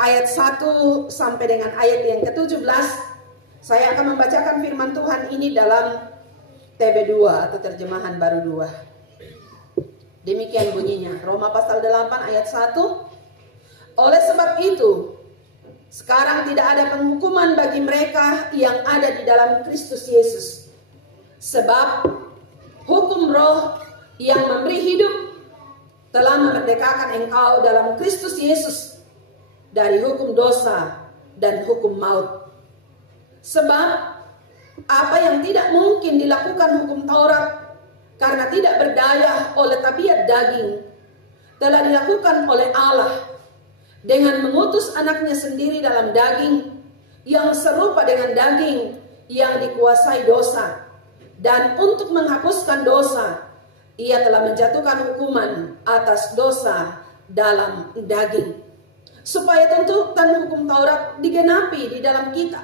ayat 1 sampai dengan ayat yang ke-17. Saya akan membacakan firman Tuhan ini dalam TB2 atau terjemahan baru 2. Demikian bunyinya, Roma pasal 8 ayat 1. Oleh sebab itu, sekarang tidak ada penghukuman bagi mereka yang ada di dalam Kristus Yesus. Sebab hukum Roh yang memberi hidup telah memerdekakan engkau dalam Kristus Yesus dari hukum dosa dan hukum maut. Sebab apa yang tidak mungkin dilakukan hukum Taurat karena tidak berdaya oleh tabiat daging, telah dilakukan oleh Allah dengan mengutus anaknya sendiri dalam daging yang serupa dengan daging yang dikuasai dosa. Dan untuk menghapuskan dosa, ia telah menjatuhkan hukuman atas dosa dalam daging, supaya tuntutan hukum Taurat digenapi di dalam kita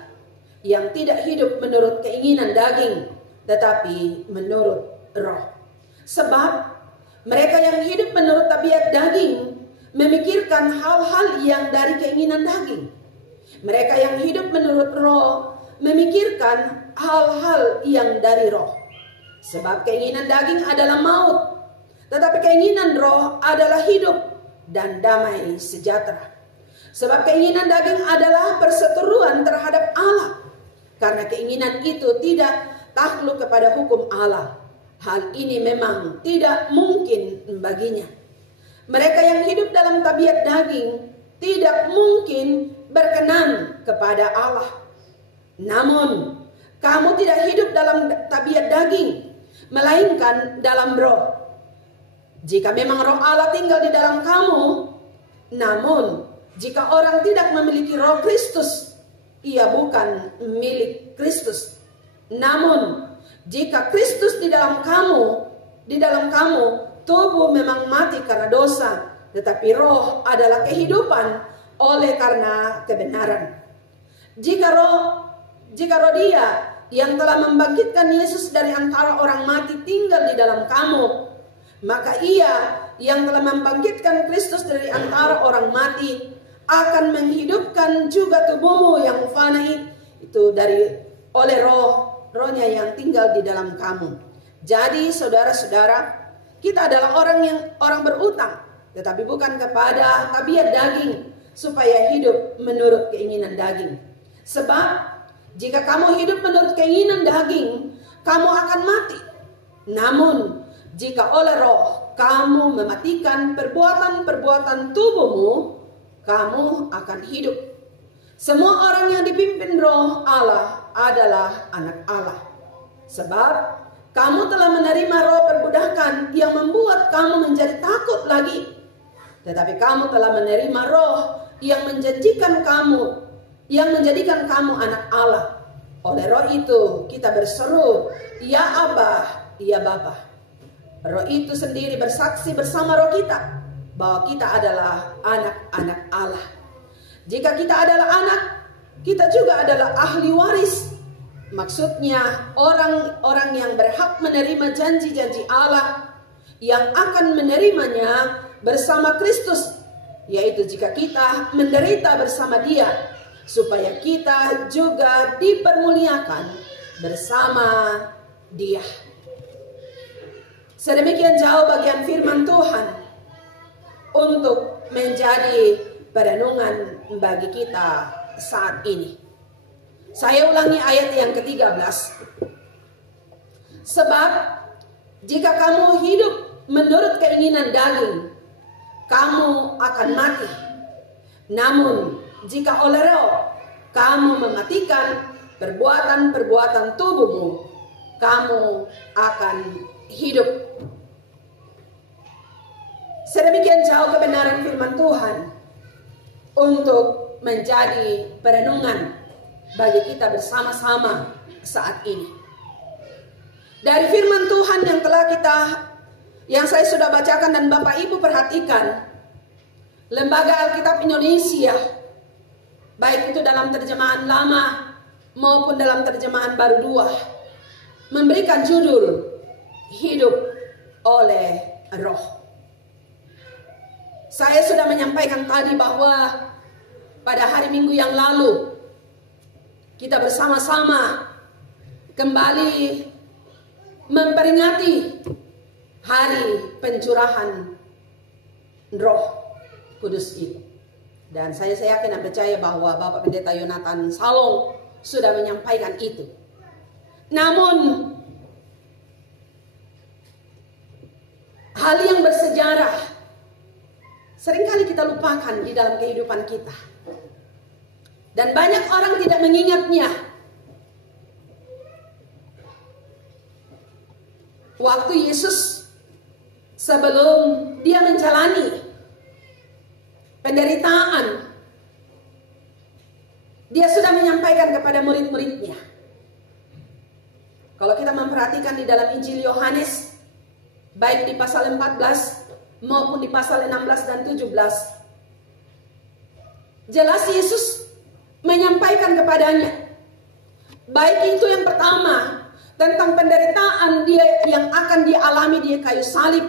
yang tidak hidup menurut keinginan daging, tetapi menurut Roh. Sebab mereka yang hidup menurut tabiat daging memikirkan hal-hal yang dari keinginan daging. Mereka yang hidup menurut Roh memikirkan hal-hal yang dari Roh. Sebab keinginan daging adalah maut, tetapi keinginan Roh adalah hidup dan damai sejahtera. Sebab keinginan daging adalah perseteruan terhadap Allah, karena keinginan itu tidak takluk kepada hukum Allah. Hal ini memang tidak mungkin baginya. Mereka yang hidup dalam tabiat daging tidak mungkin berkenan kepada Allah. Namun, kamu tidak hidup dalam tabiat daging, melainkan dalam Roh. Jika memang Roh Allah tinggal di dalam kamu, namun jika orang tidak memiliki Roh Kristus, ia bukan milik Kristus. Namun jika Kristus di dalam kamu, tubuh memang mati karena dosa, tetapi Roh adalah kehidupan oleh karena kebenaran. Jika roh Dia yang telah membangkitkan Yesus dari antara orang mati tinggal di dalam kamu, maka Ia yang telah membangkitkan Kristus dari antara orang mati akan menghidupkan juga tubuhmu yang fana itu oleh Rohnya yang tinggal di dalam kamu. Jadi saudara-saudara, kita adalah orang berutang, tetapi bukan kepada tabiat daging, supaya hidup menurut keinginan daging. Sebab jika kamu hidup menurut keinginan daging, kamu akan mati. Namun jika oleh Roh kamu mematikan perbuatan-perbuatan tubuhmu, kamu akan hidup. Semua orang yang dipimpin Roh Allah adalah anak Allah. Sebab kamu telah menerima roh perbudakan yang membuat kamu menjadi takut lagi. Tetapi kamu telah menerima Roh yang menjadikan kamu anak Allah. Oleh Roh itu kita berseru, ya Abba, ya Bapa. Roh itu sendiri bersaksi bersama roh kita bahwa kita adalah anak-anak Allah. Jika kita adalah anak, kita juga adalah ahli waris. Maksudnya orang-orang yang berhak menerima janji-janji Allah, yang akan menerimanya bersama Kristus, yaitu jika kita menderita bersama Dia, supaya kita juga dipermuliakan bersama Dia. Sedemikian jauh bagian firman Tuhan untuk menjadi perenungan bagi kita saat ini. Saya ulangi ayat yang ke-13. Sebab jika kamu hidup menurut keinginan daging, kamu akan mati. Namun jika oleh Roh kamu mematikan perbuatan-perbuatan tubuhmu, kamu akan hidup. Sedemikian jauh kebenaran firman Tuhan untuk menjadi perenungan bagi kita bersama-sama saat ini. Dari firman Tuhan yang saya sudah bacakan dan Bapak Ibu perhatikan, Lembaga Alkitab Indonesia, baik itu dalam terjemahan lama maupun dalam terjemahan baru 2, memberikan judul Hidup oleh Roh. Saya sudah menyampaikan tadi bahwa pada hari Minggu yang lalu kita bersama-sama kembali memperingati hari pencurahan Roh Kudus itu. Dan saya yakin dan percaya bahwa Bapak Pendeta Yonatan Salong sudah menyampaikan itu. Namun hal yang bersejarah seringkali kita lupakan di dalam kehidupan kita. Dan banyak orang tidak mengingatnya. Waktu Yesus sebelum dia menjalani penderitaan, dia sudah menyampaikan kepada murid-muridnya. Kalau kita memperhatikan di dalam Injil Yohanes, baik di pasal 14 maupun di pasal 16 dan 17, jelas Yesus menyampaikan kepadanya. Baik itu yang pertama, tentang penderitaan dia yang akan dialami di kayu salib.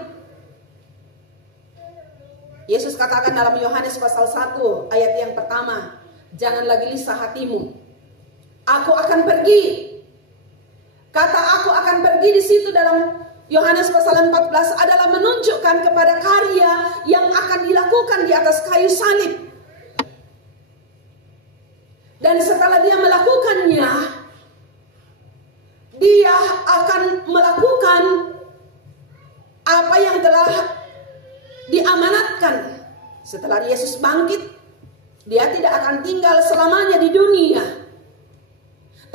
Yesus katakan dalam Yohanes pasal 1 ayat yang pertama, jangan lagi lisah hatimu. Aku akan pergi. Kata aku akan pergi di situ dalam Yohanes pasal 14 adalah menunjukkan kepada karya yang akan dilakukan di atas kayu salib. Dan setelah dia melakukannya, dia akan melakukan apa yang telah diamanatkan. Setelah Yesus bangkit, dia tidak akan tinggal selamanya di dunia,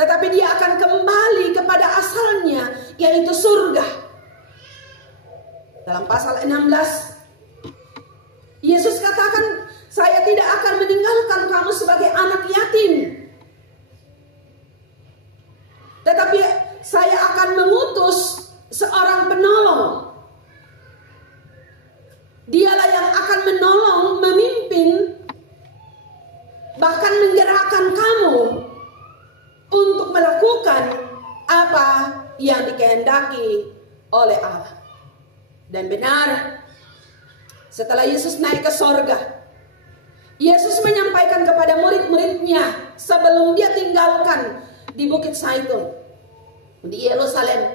tetapi dia akan kembali kepada asalnya, yaitu surga. Dalam pasal 16, Yesus katakan, saya tidak akan meninggalkan kamu sebagai anak yatim, tetapi saya akan mengutus seorang penolong. Dialah yang akan menolong, memimpin, bahkan menggerakkan kamu untuk melakukan apa yang dikehendaki oleh Allah. Dan benar, setelah Yesus naik ke sorga, Yesus menyampaikan kepada murid-muridnya sebelum dia tinggalkan di Bukit Zaitun, di Yerusalem.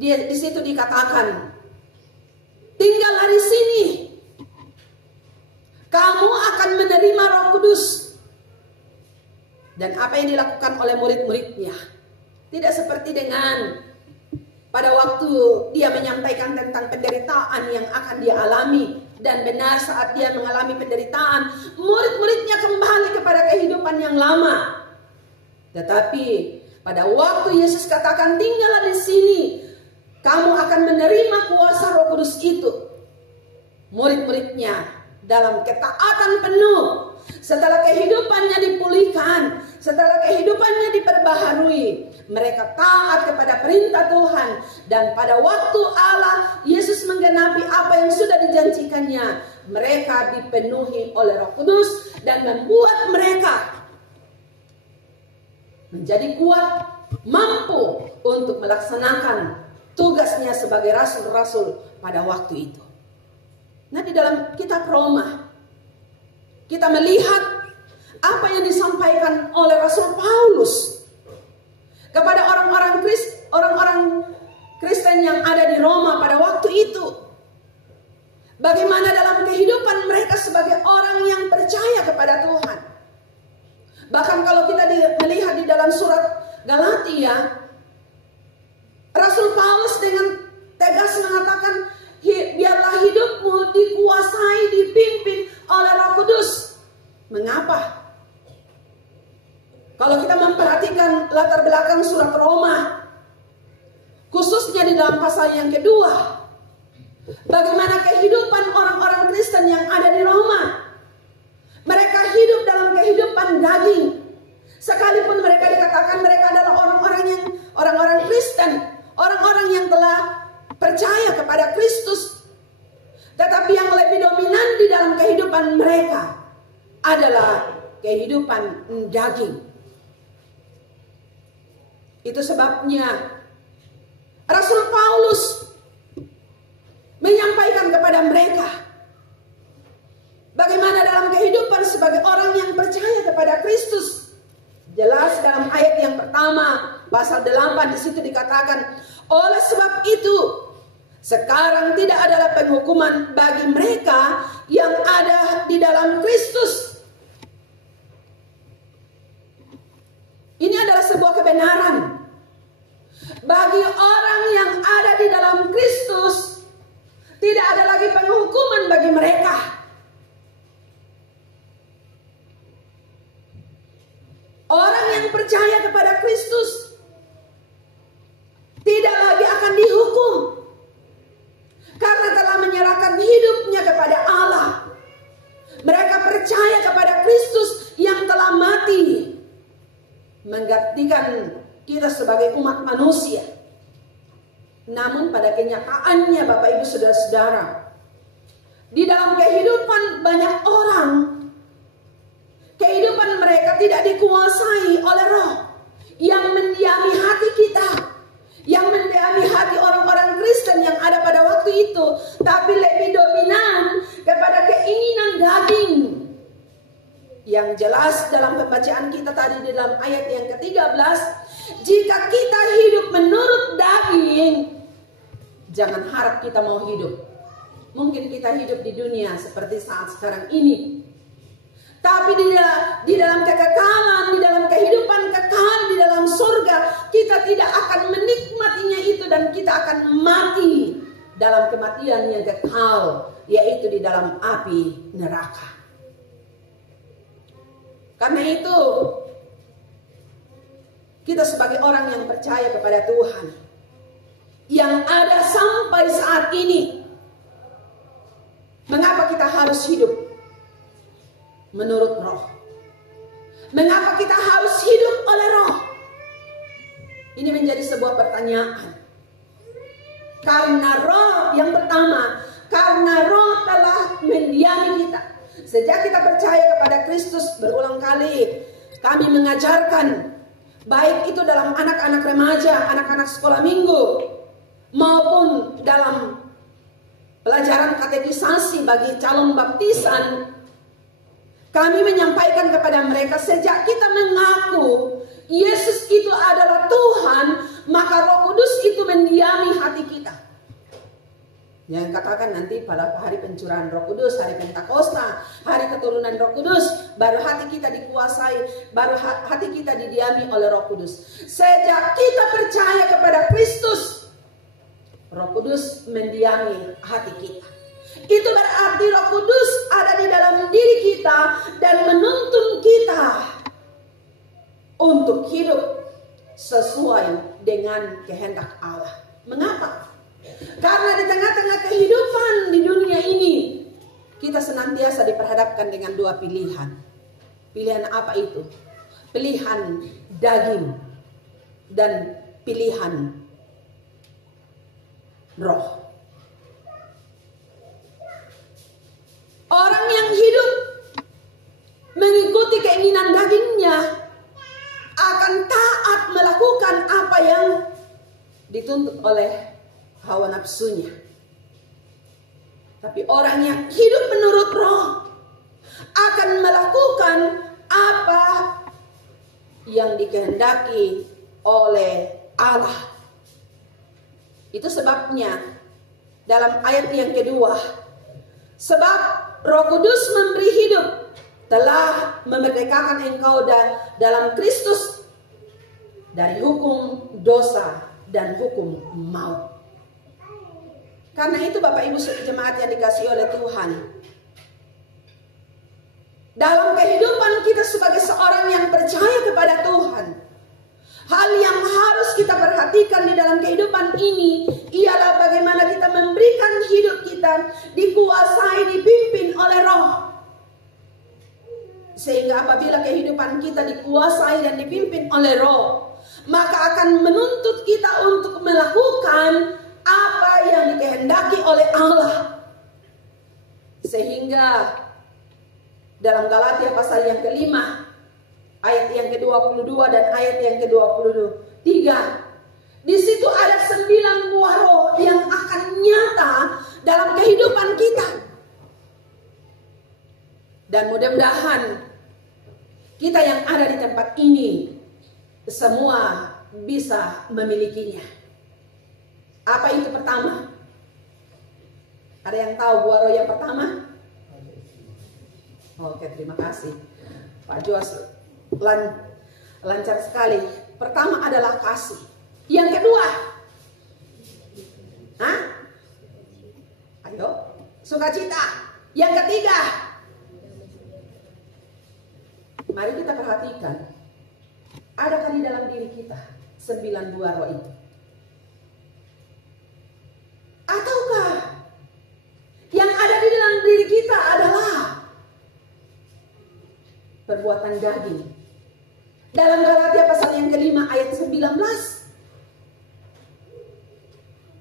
Di situ dikatakan, tinggallah di sini, kamu akan menerima Roh Kudus. Dan apa yang dilakukan oleh murid-muridnya tidak seperti dengan pada waktu dia menyampaikan tentang penderitaan yang akan dia alami. Dan benar, saat dia mengalami penderitaan, murid-muridnya kembali kepada kehidupan yang lama. Tetapi pada waktu Yesus katakan tinggallah di sini, kamu akan menerima kuasa Roh Kudus itu, murid-muridnya dalam ketaatan penuh, setelah kehidupannya dipulihkan, setelah kehidupannya diperbaharui, mereka taat kepada perintah Tuhan. Dan pada waktu Allah Yesus menggenapi apa yang sudah dijanjikannya, mereka dipenuhi oleh Roh Kudus dan membuat mereka menjadi kuat, mampu untuk melaksanakan tugasnya sebagai rasul-rasul pada waktu itu. Nah, di dalam kitab Roma kita melihat apa yang disampaikan oleh Rasul Paulus kepada orang-orang Kristen yang ada di Roma pada waktu itu. Bagaimana dalam kehidupan mereka sebagai orang yang percaya kepada Tuhan. Bahkan kalau kita melihat di dalam surat Galatia, Rasul Paulus dengan tegas mengatakan, biarlah hidupmu dikuasai, dipimpin oleh Roh Kudus. Mengapa? Kalau kita memperhatikan latar belakang surat Roma, khususnya di dalam pasal yang kedua, bagaimana kehidupan orang-orang Kristen yang ada di Roma. Mereka hidup dalam kehidupan daging. Sekalipun mereka dikatakan mereka adalah orang-orang Kristen, orang-orang yang telah percaya kepada Kristus, tetapi yang lebih dominan di dalam kehidupan mereka adalah kehidupan daging. Itu sebabnya Rasul Paulus menyampaikan kepada mereka Kristus. Jelas dalam ayat yang pertama, pasal 8 di situ dikatakan, oleh sebab itu sekarang tidak adalah penghukuman bagi mereka yang ada di dalam Kristus. Ini adalah sebuah kebenaran. Bagi orang yang ada di dalam Kristus, tidak ada lagi penghukuman bagi mereka. Orang yang percaya kepada Kristus tidak lagi akan dihukum karena telah menyerahkan hidupnya kepada Allah. Mereka percaya kepada Kristus yang telah mati menggantikan kita sebagai umat manusia. Namun pada kenyataannya Bapak Ibu Saudara-saudara, di dalam kehidupan banyak orang, kehidupan mereka tidak dikuasai oleh Roh yang mendiami hati kita, yang mendiami hati orang-orang Kristen yang ada pada waktu itu, tapi lebih dominan kepada keinginan daging. Yang jelas dalam pembacaan kita tadi di dalam ayat yang ke-13, jika kita hidup menurut daging, jangan harap kita mau hidup. Mungkin kita hidup di dunia seperti saat sekarang ini, tapi di dalam kekekalan, di dalam kehidupan kekal, di dalam surga, kita tidak akan menikmatinya itu, dan kita akan mati dalam kematian yang kekal, yaitu di dalam api neraka. Karena itu, kita sebagai orang yang percaya kepada Tuhan, yang ada sampai saat ini, mengapa kita harus hidup menurut Roh? Mengapa kita harus hidup oleh Roh? Ini menjadi sebuah pertanyaan. Karena Roh, yang pertama, karena Roh telah mendiami kita. Sejak kita percaya kepada Kristus, berulang kali kami mengajarkan, baik itu dalam anak-anak remaja, anak-anak sekolah minggu, maupun dalam pelajaran katekisasi bagi calon baptisan, kami menyampaikan kepada mereka, sejak kita mengaku Yesus itu adalah Tuhan, maka Roh Kudus itu mendiami hati kita. Yang katakan nanti pada hari pencurahan Roh Kudus, hari Pentakosta, hari keturunan Roh Kudus, baru hati kita dikuasai, baru hati kita didiami oleh Roh Kudus. Sejak kita percaya kepada Kristus, Roh Kudus mendiami hati kita. Itu berarti Roh Kudus ada di dalam diri kita dan menuntun kita untuk hidup sesuai dengan kehendak Allah. Mengapa? Karena di tengah-tengah kehidupan di dunia ini, kita senantiasa diperhadapkan dengan dua pilihan. Pilihan apa itu? Pilihan daging dan pilihan roh. Orang yang hidup mengikuti keinginan dagingnya akan taat melakukan apa yang dituntut oleh hawa nafsunya. Tapi orang yang hidup menurut roh akan melakukan apa yang dikehendaki oleh Allah. Itu sebabnya dalam ayat yang kedua, sebab Roh Kudus memberi hidup, telah memerdekakan engkau dalam Kristus dari hukum dosa dan hukum maut. Karena itu Bapak Ibu jemaat yang dikasihi oleh Tuhan, dalam kehidupan kita sebagai seorang yang percaya kepada Tuhan, hal yang harus kita perhatikan di dalam kehidupan ini ialah bagaimana kita memberikan hidup kita dikuasai, dipimpin oleh Roh. Sehingga apabila kehidupan kita dikuasai dan dipimpin oleh Roh, maka akan menuntut kita untuk melakukan apa yang dikehendaki oleh Allah. Sehingga dalam Galatia pasal yang kelima, ayat yang ke-22 dan ayat yang ke-23, di situ ada 9 buah roh yang akan nyata dalam kehidupan kita. Dan mudah-mudahan Kita yang ada di tempat ini semua bisa memilikinya. Apa itu pertama? Ada yang tahu buah roh yang pertama? Oke, terima kasih Pak Jos, lancar sekali. Pertama adalah kasih. Yang kedua, ayo, sukacita. Yang ketiga, mari kita perhatikan, adakah di dalam diri kita 9 buah roh itu? Ataukah yang ada di dalam diri kita adalah perbuatan daging? Dalam Galatia pasal yang kelima ayat 19.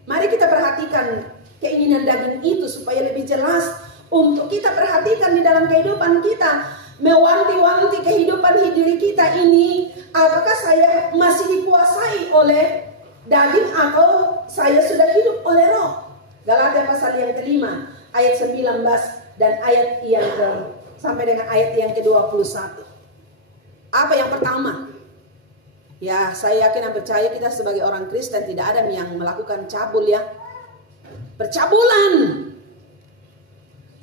Mari kita perhatikan keinginan daging itu supaya lebih jelas untuk kita perhatikan di dalam kehidupan kita. Mewanti-wanti kehidupan diri kita ini, apakah saya masih dikuasai oleh daging atau saya sudah hidup oleh roh? Galatia pasal yang kelima ayat 19 dan ayat yang sampai dengan ayat yang ke-21. Apa yang pertama? Ya, saya yakin dan percaya kita sebagai orang Kristen tidak ada yang melakukan cabul ya. Percabulan,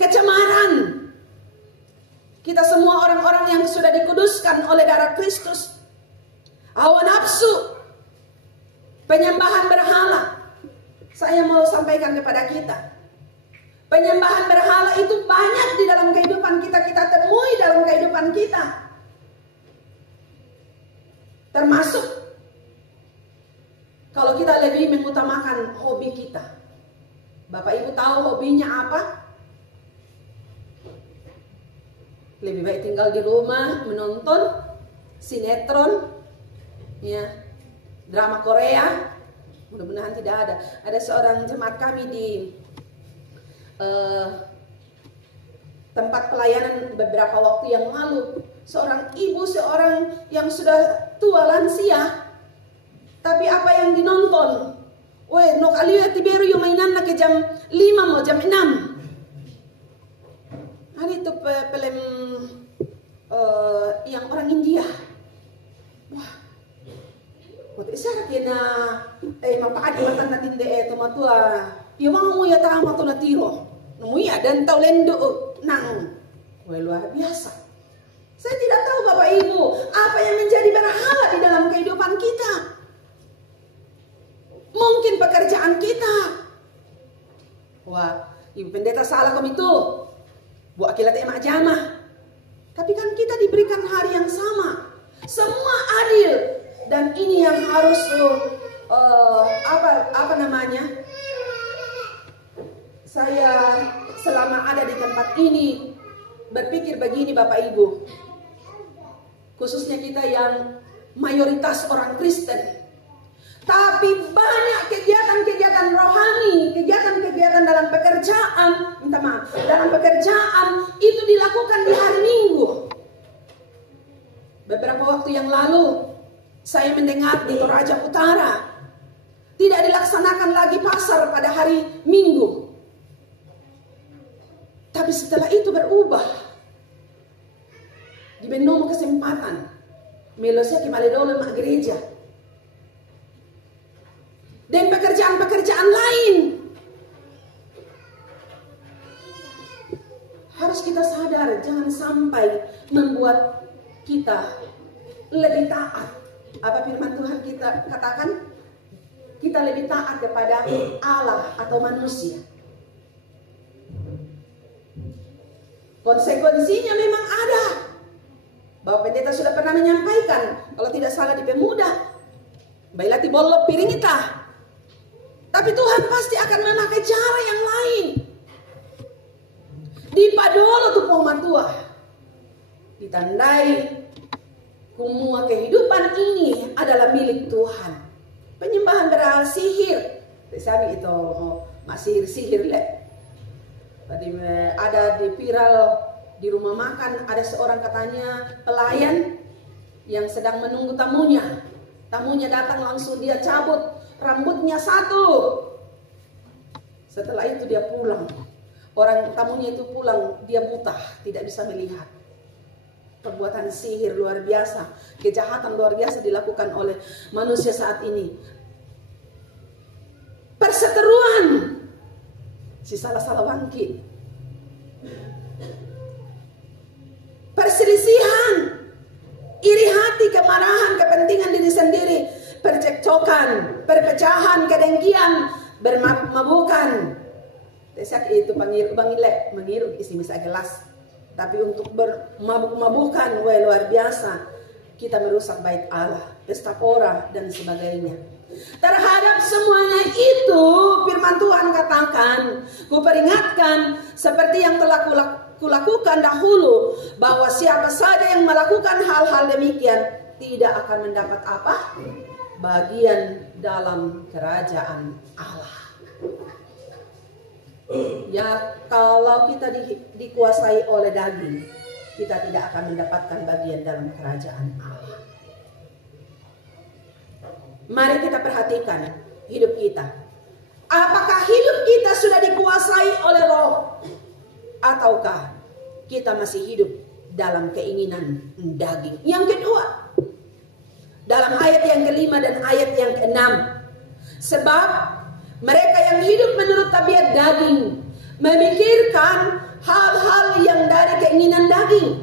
kecemaran. Kita semua orang-orang yang sudah dikuduskan oleh darah Kristus. Hawa nafsu, penyembahan berhala. Saya mau sampaikan kepada kita, penyembahan berhala itu banyak di dalam kehidupan kita. Kita temui dalam kehidupan kita. Termasuk kalau kita lebih mengutamakan hobi kita. Bapak Ibu tahu hobinya apa? Lebih baik tinggal di rumah menonton sinetron, ya, drama Korea. Mudah-mudahan tidak ada. Ada seorang jemaat kami di tempat pelayanan beberapa waktu yang lalu. Seorang ibu, seorang yang sudah tua lansia, tapi apa yang dinonton? Weh, no kali ya tiberu yung mainan na ke jam 5 mo jam 6. Ada itu film yang orang India. Wah, waktu isyarat ya na mapaadi matan natin de tomatua. Yung mga nguya tama to na tiro. Numuya dan tau lendo nang. Weh, luar biasa. Saya tidak tahu Bapak Ibu, apa yang menjadi berhala di dalam kehidupan kita. Mungkin pekerjaan kita. Wah, Ibu Pendeta salah kom itu. Bu akilat emak jamah. Tapi kan kita diberikan hari yang sama. Semua adil. Dan ini yang harus apa namanya? Saya selama ada di tempat ini berpikir begini Bapak Ibu. Khususnya kita yang mayoritas orang Kristen. Tapi banyak kegiatan-kegiatan rohani, kegiatan-kegiatan dalam pekerjaan, minta maaf, dalam pekerjaan itu dilakukan di hari Minggu. Beberapa waktu yang lalu saya mendengar di Toraja Utara tidak dilaksanakan lagi pasar pada hari Minggu. Tapi setelah itu berubah. Di benomo kesempatan melosnya kembali dulu mak gereja dan pekerjaan-pekerjaan lain. Harus kita sadar, jangan sampai membuat kita lebih taat. Apa firman Tuhan kita katakan? Kita lebih taat kepada Allah atau manusia. Konsekuensinya memang ada. Bapak Pendeta sudah pernah menyampaikan, kalau tidak salah di Pemuda, bailati bolop piringita. Tapi Tuhan pasti akan memakai cara yang lain. Di padolo tu tua, ditandai semua kehidupan ini adalah milik Tuhan. Penyembahan berhala, sihir, sabi itu masih sihir le. Tadi ada di viral. Di rumah makan ada seorang katanya pelayan yang sedang menunggu tamunya. Tamunya datang langsung dia cabut rambutnya satu. Setelah itu dia pulang. Orang tamunya itu pulang, dia buta, tidak bisa melihat. perbuatan sihir luar biasa, kejahatan luar biasa dilakukan oleh manusia saat ini. Perseteruan, si salah-salah bangkit. Perselisihan, iri hati, kemarahan, kepentingan diri sendiri, percekcokan, perpecahan, kedengkian, bermabukan. Desak itu bangilek, mengirup isi misa gelas. Tapi untuk bermabuk-mabukan, luar biasa. Kita merusak bait Allah, pesta pora dan sebagainya. Terhadap semuanya itu, firman Tuhan katakan, kuperingatkan seperti yang telah kulakukan dahulu, bahwa siapa saja yang melakukan hal-hal demikian tidak akan mendapat apa? Bagian dalam kerajaan Allah. Ya, kalau kita dikuasai oleh daging, kita tidak akan mendapatkan bagian dalam kerajaan Allah. Mari kita perhatikan hidup kita. Apakah hidup kita sudah dikuasai oleh Roh, ataukah kita masih hidup dalam keinginan daging? Yang kedua, dalam ayat yang kelima dan ayat yang keenam, sebab mereka yang hidup menurut tabiat daging memikirkan hal-hal yang dari keinginan daging.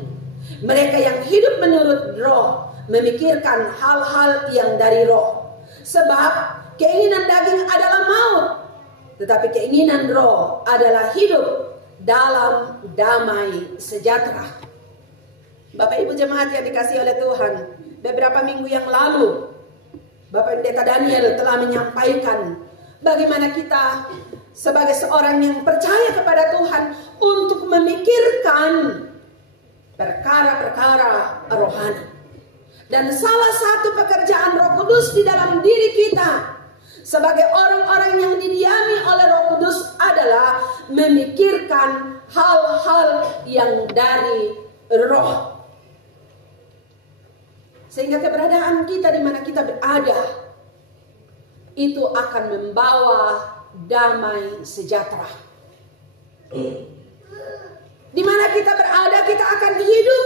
Mereka yang hidup menurut Roh memikirkan hal-hal yang dari Roh. Sebab keinginan daging adalah maut, tetapi keinginan Roh adalah hidup dalam damai sejahtera. Bapak Ibu jemaat yang dikasihi oleh Tuhan, beberapa minggu yang lalu Bapak Pendeta Daniel telah menyampaikan bagaimana kita sebagai seorang yang percaya kepada Tuhan untuk memikirkan perkara-perkara rohani. Dan salah satu pekerjaan Roh Kudus di dalam diri kita sebagai orang-orang yang didiami oleh Roh Kudus adalah memikirkan hal-hal yang dari Roh. Sehingga keberadaan kita di mana kita berada itu akan membawa damai sejahtera. Di mana kita berada, kita akan hidup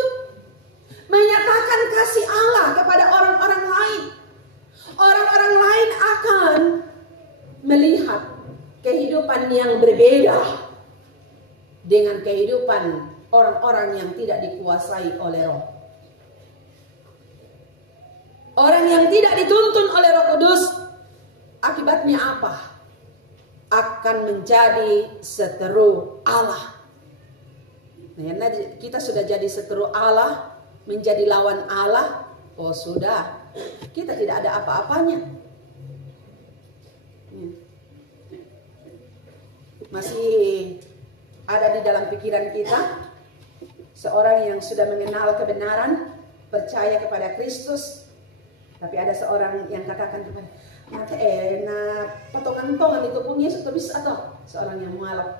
menyatakan kasih Allah kepada orang-orang lain. Orang-orang lain akan melihat kehidupan yang berbeda dengan kehidupan orang-orang yang tidak dikuasai oleh Roh. Orang yang tidak dituntun oleh Roh Kudus, akibatnya apa? Akan menjadi seteru Allah. Nah, kita sudah jadi seteru Allah, menjadi lawan Allah, oh sudah, kita tidak ada apa-apanya. Masih ada di dalam pikiran kita seorang yang sudah mengenal kebenaran, percaya kepada Kristus, tapi ada seorang yang katakan kepada maka enak potongan-potongan itu pun Yesus bisa atau seorang yang mualaf,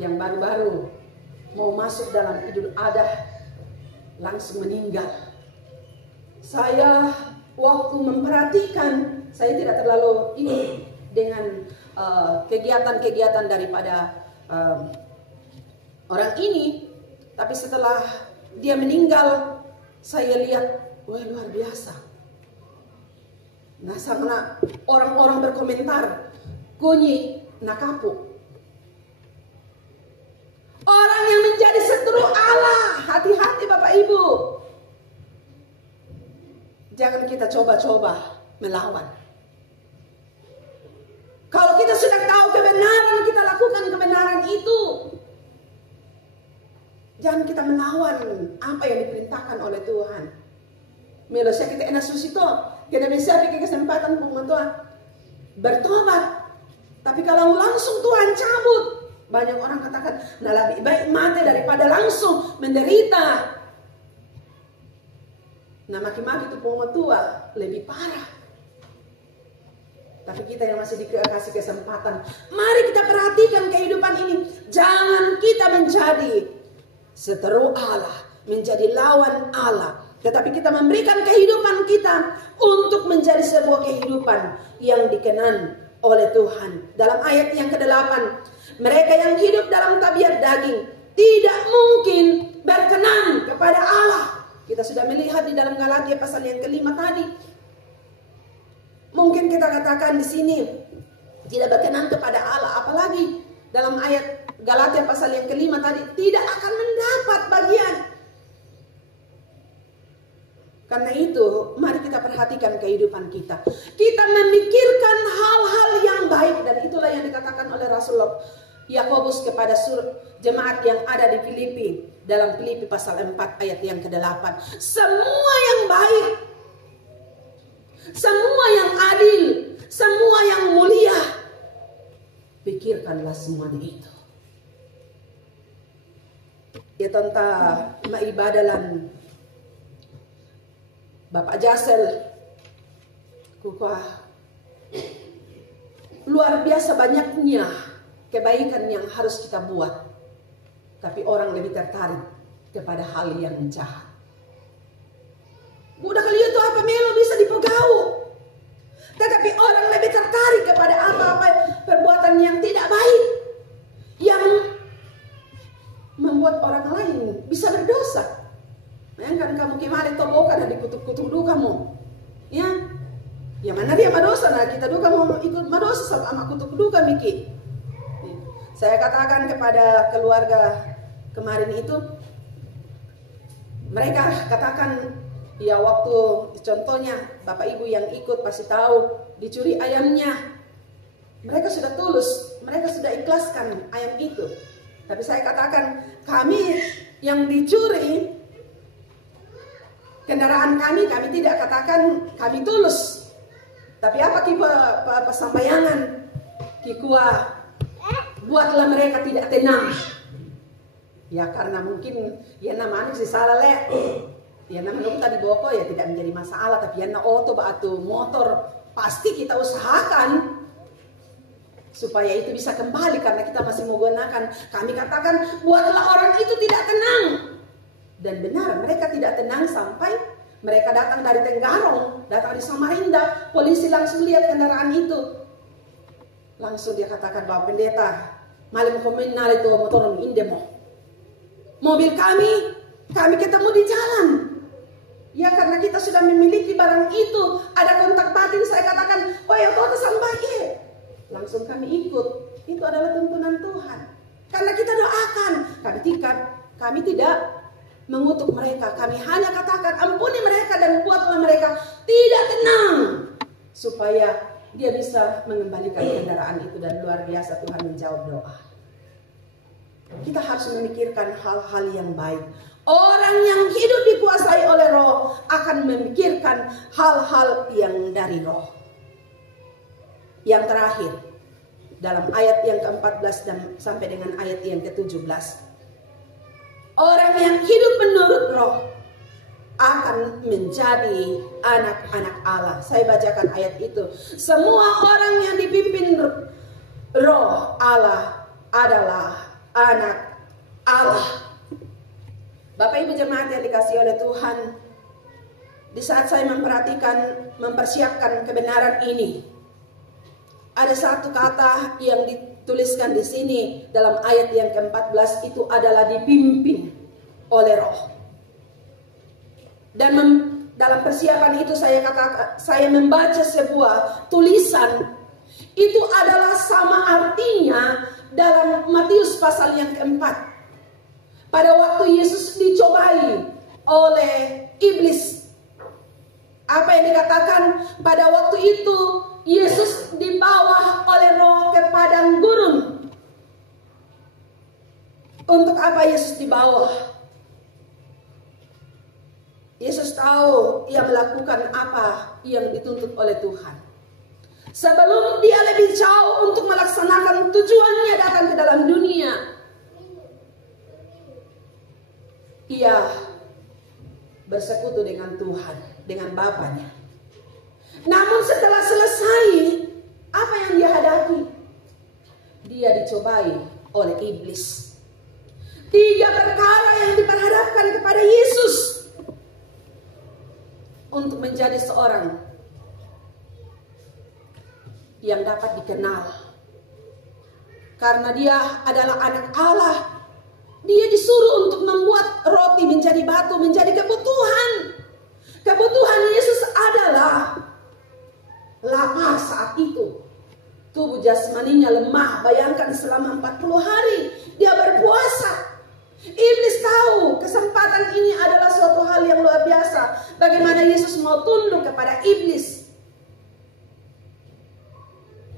yang baru-baru mau masuk dalam Idul Adha langsung meninggal. Saya waktu memperhatikan, saya tidak terlalu ini dengan kegiatan-kegiatan daripada orang ini, tapi setelah dia meninggal, saya lihat, wah luar biasa. Nah, sama orang-orang berkomentar, kunyi nakapu. Orang yang menjadi seteru Allah, hati-hati Bapak Ibu. Jangan kita coba-coba melawan. Kalau kita sudah tahu kebenaran, kita lakukan kebenaran itu. Jangan kita melawan apa yang diperintahkan oleh Tuhan. Melosnya kita enak susito, kita bisa bikin kesempatan Tuhan bertobat. Tapi kalau langsung Tuhan cabut, banyak orang katakan, nah lebih baik mati daripada langsung menderita. Nah maki-maki itu pohon tua lebih parah. Tapi kita yang masih dikasih kesempatan, mari kita perhatikan kehidupan ini. Jangan kita menjadi seteru Allah, menjadi lawan Allah. Tetapi kita memberikan kehidupan kita untuk menjadi sebuah kehidupan yang dikenan oleh Tuhan. Dalam ayat yang ke-8, mereka yang hidup dalam tabiat daging tidak mungkin berkenan kepada Allah. Kita sudah melihat di dalam Galatia pasal yang kelima tadi. Mungkin kita katakan di sini tidak berkenan kepada Allah, apalagi dalam ayat Galatia pasal yang kelima tadi, tidak akan mendapat bagian. Karena itu, mari kita perhatikan kehidupan kita. Kita memikirkan hal-hal yang baik, dan itulah yang dikatakan oleh Rasulullah Yakobus kepada jemaat yang ada di Filipi, dalam Filipi pasal 4 ayat yang ke-8. Semua yang baik, semua yang adil, semua yang mulia, pikirkanlah semua itu. Ya tentang maibadalan Bapak Jasel kukuah, luar biasa banyaknya kebaikan yang harus kita buat, tapi orang lebih tertarik kepada hal yang jahat. Budak kalian tuh apa melo bisa dipegau, tetapi orang lebih tertarik kepada apa-apa perbuatan yang tidak baik, yang membuat orang lain bisa berdosa. Bayangkan kamu kemarin tobokan ada dikutuk-kutuk dulu kamu, ya, yang mana dia madosa, nah kita dulu kamu ikut madosa sama kutuk duka Miki. Saya katakan kepada keluarga kemarin itu, mereka katakan, ya waktu contohnya bapak ibu yang ikut pasti tahu dicuri ayamnya, mereka sudah tulus, mereka sudah ikhlaskan ayam itu. Tapi saya katakan, kami yang dicuri kendaraan kami tidak katakan kami tulus. Tapi apa pesampayangan kikua buatlah mereka tidak tenang. Ya karena mungkin ya namanya si salah le. Ya namanya tadi boko ya tidak menjadi masalah, tapi ya na oto atau motor pasti kita usahakan supaya itu bisa kembali karena kita masih menggunakan. Kami katakan buatlah orang itu tidak tenang. Dan benar mereka tidak tenang sampai mereka datang dari Tenggarong, datang di Samarinda, polisi langsung lihat kendaraan itu. Langsung dia katakan, Bapak Pendeta, malam komenal itu motor indemo. Mobil kami ketemu di jalan. Ya karena kita sudah memiliki barang itu, ada kontak batin, saya katakan, oh ya Tuhan sampai. Langsung kami ikut. Itu adalah tuntunan Tuhan. Karena kita doakan, kami tidak mengutuk mereka, kami hanya katakan ampuni mereka dan buatlah mereka tidak tenang supaya dia bisa mengembalikan kendaraan itu, dan luar biasa Tuhan menjawab doa. Kita harus memikirkan hal-hal yang baik. Orang yang hidup dikuasai oleh Roh akan memikirkan hal-hal yang dari Roh. Yang terakhir dalam ayat yang ke-14 dan sampai dengan ayat yang ke-17. Orang yang hidup menurut Roh akan menjadi anak-anak Allah. Saya bacakan ayat itu. Semua orang yang dipimpin Roh Allah adalah anak Allah. Bapak Ibu jemaat yang dikasihi oleh Tuhan, di saat saya mempersiapkan kebenaran ini, ada satu kata yang dituliskan di sini dalam ayat yang ke-14, itu adalah dipimpin oleh Roh. Dan dalam persiapan itu saya membaca sebuah tulisan, itu adalah sama artinya dalam Matius pasal yang ke-4. Pada waktu Yesus dicobai oleh iblis, apa yang dikatakan pada waktu itu, Yesus dibawa oleh Roh ke padang gurun. Untuk apa Yesus dibawa? Yesus tahu ia melakukan apa yang dituntut oleh Tuhan. Sebelum dia lebih jauh untuk melaksanakan tujuannya datang ke dalam dunia, ia bersekutu dengan Tuhan, dengan Bapanya. Namun setelah selesai, apa yang dia hadapi? Dia dicobai oleh iblis. 3 perkara yang diperhadapkan kepada Yesus untuk menjadi seorang yang dapat dikenal. Karena dia adalah anak Allah, Dia disuruh untuk membuat roti menjadi batu, menjadi kebutuhan. Kebutuhan Yesus adalah lapar saat itu. Tubuh jasmaninya lemah. Bayangkan selama 40 hari dia berpuasa. Iblis tahu kesempatan ini adalah suatu hal yang luar biasa. Bagaimana Yesus mau tunduk kepada iblis.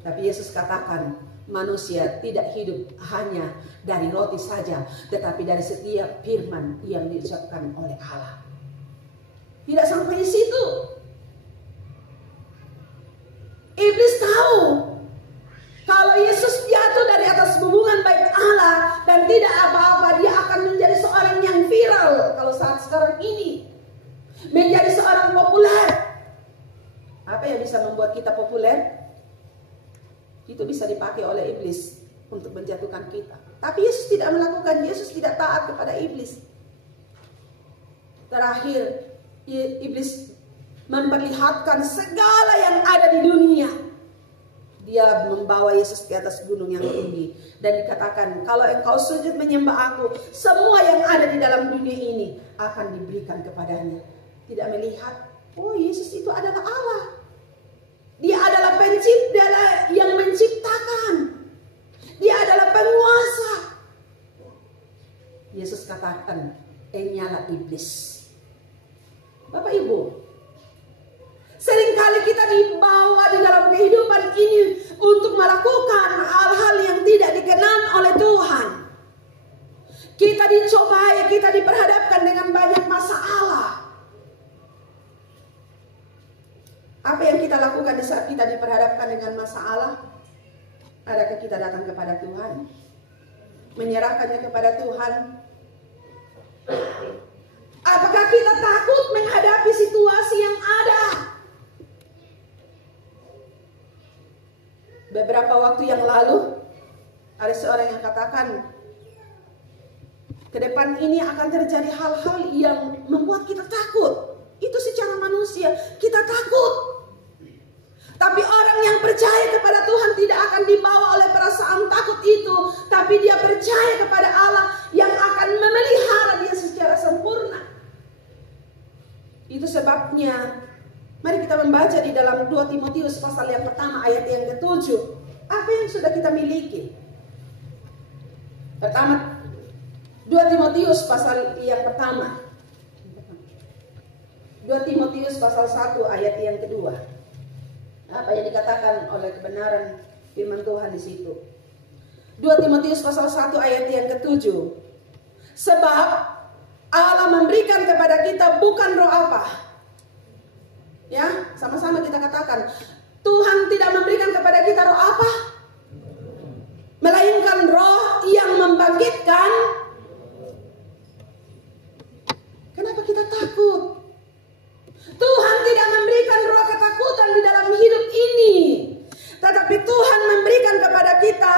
Tapi Yesus katakan, manusia tidak hidup hanya dari roti saja, tetapi dari setiap firman yang diucapkan oleh Allah. Tidak sampai di situ. Iblis tahu kalau Yesus jatuh dari atas hubungan baik Allah dan tidak apa-apa, dia akan menjadi seorang yang viral. Kalau saat sekarang ini menjadi seorang populer. Apa yang bisa membuat kita populer? Itu bisa dipakai oleh iblis untuk menjatuhkan kita. Tapi Yesus tidak melakukan. Yesus tidak taat kepada iblis. Terakhir, iblis memperlihatkan segala yang ada di dunia. Dia membawa Yesus ke atas gunung yang tinggi. Dan dikatakan, kalau engkau sujud menyembah aku, semua yang ada di dalam dunia ini akan diberikan kepadanya. Tidak melihat, oh Yesus itu adalah Allah. Dia adalah pencipta yang menciptakan. Dia adalah penguasa. Yesus katakan, nyala iblis. Bapak Ibu, seringkali kita dibawa di dalam kehidupan ini untuk melakukan hal-hal yang tidak dikenan oleh Tuhan. Kita dicobai, kita diperhadapkan dengan banyak masalah. Apa yang kita lakukan di saat kita diperhadapkan dengan masalah? Adakah kita datang kepada Tuhan? Menyerahkannya kepada Tuhan? Apakah kita takut menghadapi situasi yang ada? Beberapa waktu yang lalu, ada seorang yang katakan, ke depan ini akan terjadi hal-hal yang membuat kita takut. Itu secara manusia, kita takut. Tapi orang yang percaya kepada Tuhan tidak akan dibawa oleh perasaan takut itu. Tapi dia percaya kepada Allah yang akan memelihara dia secara sempurna. Itu sebabnya, mari kita membaca di dalam 2 Timotius pasal yang pertama ayat yang ke-7. Apa yang sudah kita miliki? Pertama, 2 Timotius pasal yang pertama. 2 Timotius pasal 1 ayat yang kedua. Apa yang dikatakan oleh kebenaran firman Tuhan di situ. 2 Timotius pasal 1 ayat yang ke-7. Sebab Allah memberikan kepada kita bukan roh apa? Ya, sama-sama kita katakan. Tuhan tidak memberikan kepada kita roh apa? Melainkan roh yang membangkitkan. Kenapa kita takut? Tuhan tidak memberikan roh ketakutan di dalam hidup ini. Tetapi Tuhan memberikan kepada kita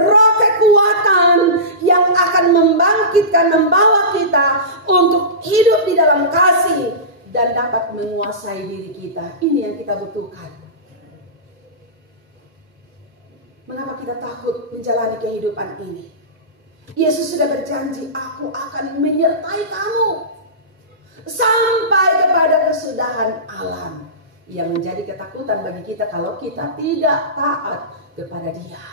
roh kekuatan yang akan membangkitkan, membawa kita untuk hidup di dalam kasih dan dapat menguasai diri kita. Ini yang kita butuhkan. Mengapa kita takut menjalani kehidupan ini? Yesus sudah berjanji, aku akan menyertai kamu sampai kepada kesudahan alam. Yang menjadi ketakutan bagi kita kalau kita tidak taat kepada Dia.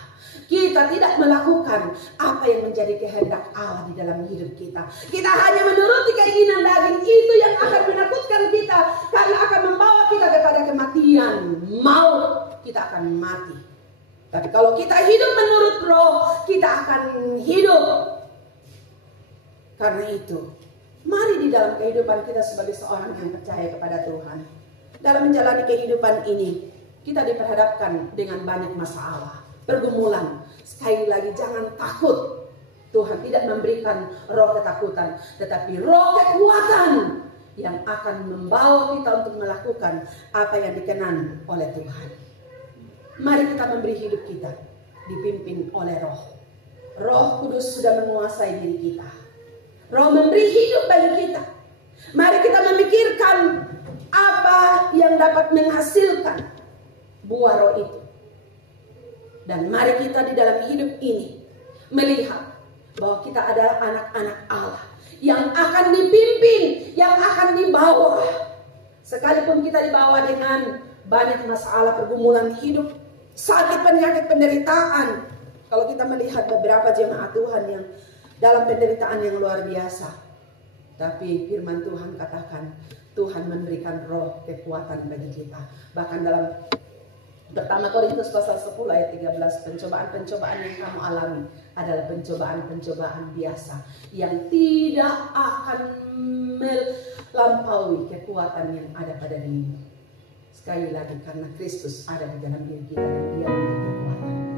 Kita tidak melakukan apa yang menjadi kehendak Allah di dalam hidup kita. Kita hanya menuruti keinginan daging, itu yang akan menakutkan kita. Karena akan membawa kita kepada kematian. Maut, kita akan mati. Tapi kalau kita hidup menurut roh, kita akan hidup. Karena itu, mari di dalam kehidupan kita sebagai seorang yang percaya kepada Tuhan. Dalam menjalani kehidupan ini, kita diperhadapkan dengan banyak masalah, pergumulan. Sekali lagi, jangan takut. Tuhan tidak memberikan roh ketakutan, tetapi roh kekuatan yang akan membawa kita untuk melakukan apa yang dikenan oleh Tuhan. Mari kita memberi hidup kita dipimpin oleh roh. Roh Kudus sudah menguasai diri kita. Roh memberi hidup bagi kita. Mari kita memikirkan apa yang dapat menghasilkan buah roh itu. Dan mari kita di dalam hidup ini melihat bahwa kita adalah anak-anak Allah yang akan dipimpin, yang akan dibawa. Sekalipun kita dibawa dengan banyak masalah, pergumulan hidup, sakit, penyakit, penderitaan. Kalau kita melihat beberapa jemaat Tuhan yang dalam penderitaan yang luar biasa, tapi firman Tuhan katakan, Tuhan memberikan roh kekuatan bagi kita. Bahkan dalam pertama Korintus pasal 10 ayat 13, pencobaan-pencobaan yang kamu alami adalah pencobaan-pencobaan biasa yang tidak akan melampaui kekuatan yang ada pada dirimu. Sekali lagi, karena Kristus ada di dalam diri kita dan Dia memberi kekuatan.